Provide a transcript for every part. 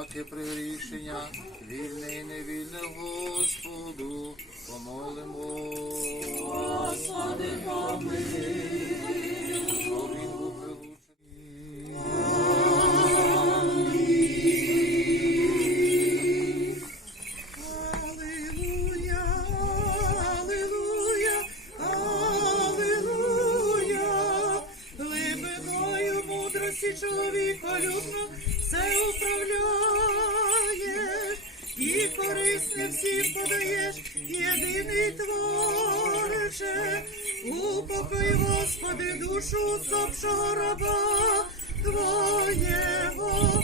всяке прирішення, вільне і невільне Господу, помолимо. Господи, Щоб він був вилучений. Аллилуйя, корисне всім подаєш, єдиний творче. Упокой, Господи, душу усопшого раба Твоєго.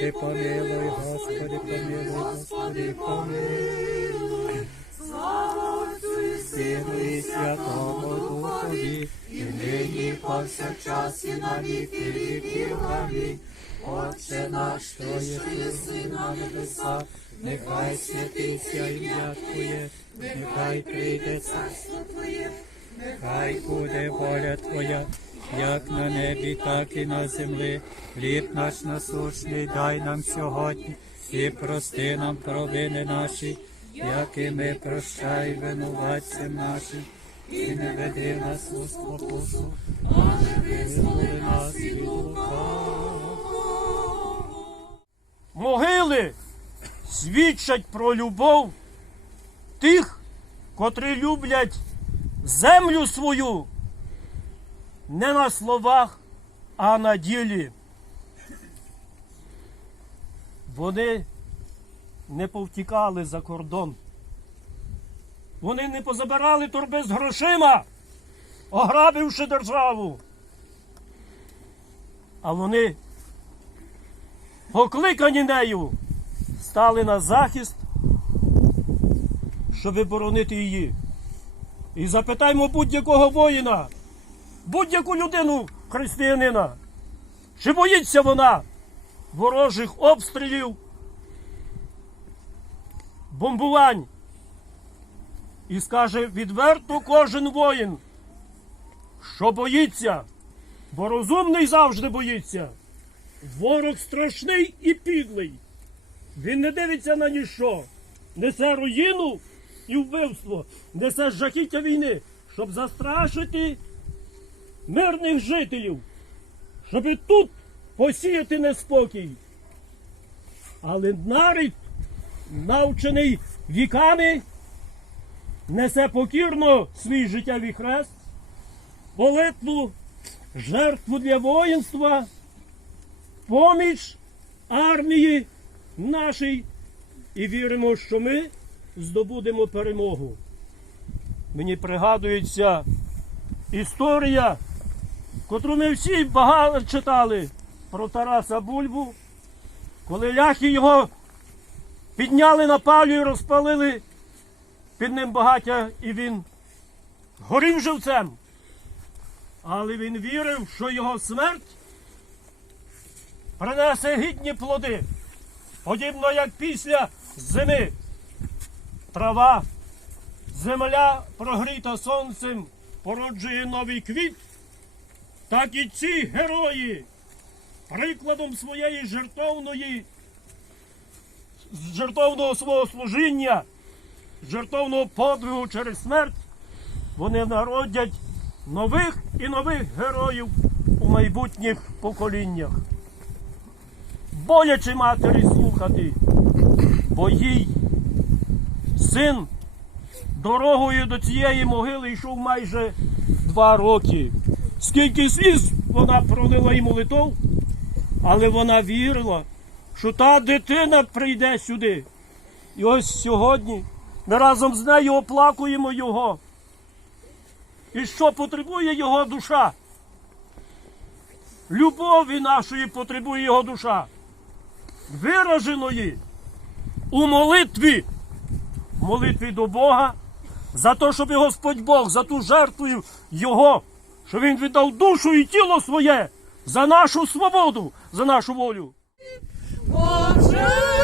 Господи, помилуй, Господи, помилуй, Господи, помилуй. Слава Отцю і Сину і Святому Духові, і нині повсякчас і на віки віків. Амінь. Отче наш, що єси на небесах, нехай святиться ім'я Твоє, нехай прийде царство Твоє, нехай буде воля Твоя, як на небі, так і на землі. Хліб наш насущний дай нам сьогодні, і прости нам провини наші, як і ми прощай винуватцям нашим, і не веди нас у спокусу, але визволи нас від лукавого. Могили свідчать про любов тих, котрі люблять землю свою не на словах, а на ділі. Вони не повтікали за кордон. Вони не позабирали торби з грошима, ограбивши державу. А вони покликані нею, стали на захист, щоб боронити її. І запитаймо будь-якого воїна, будь-яку людину християнина, чи боїться вона ворожих обстрілів, бомбувань. І скаже відверто кожен воїн, що боїться, бо розумний завжди боїться. Ворог страшний і підлий. Він не дивиться на ніщо. Несе руїну і вбивство, несе жахіття війни, щоб застрашити мирних жителів, щоб і тут посіяти неспокій. Але нарід, навчений віками, несе покірно свій життєвий хрест, молитву, жертву для воїнства поміч армії нашій і віримо, що ми здобудемо перемогу. Мені пригадується історія, котру ми всі багато читали про Тараса Бульбу, коли ляхи його підняли на палю і розпалили під ним багаття, і він горів живцем. Але він вірив, що його смерть принесе гідні плоди, подібно як після зими. Трава, земля прогріта сонцем породжує новий квіт, так і ці герої прикладом своєї жертовної, жертовного свого служіння, жертовного подвигу через смерть, вони народять нових і нових героїв у майбутніх поколіннях боляче матері слухати, бо їй син дорогою до цієї могили йшов майже два роки. Скільки сліз вона пролила і молитов, але вона вірила, що та дитина прийде сюди. І ось сьогодні ми разом з нею оплакуємо його. І що потребує його душа? Любові нашої потребує його душа вираженої у молитві, молитві до Бога, за те, щоб Господь Бог, за ту жертву Його, що Він віддав душу і тіло своє за нашу свободу, за нашу волю. Боже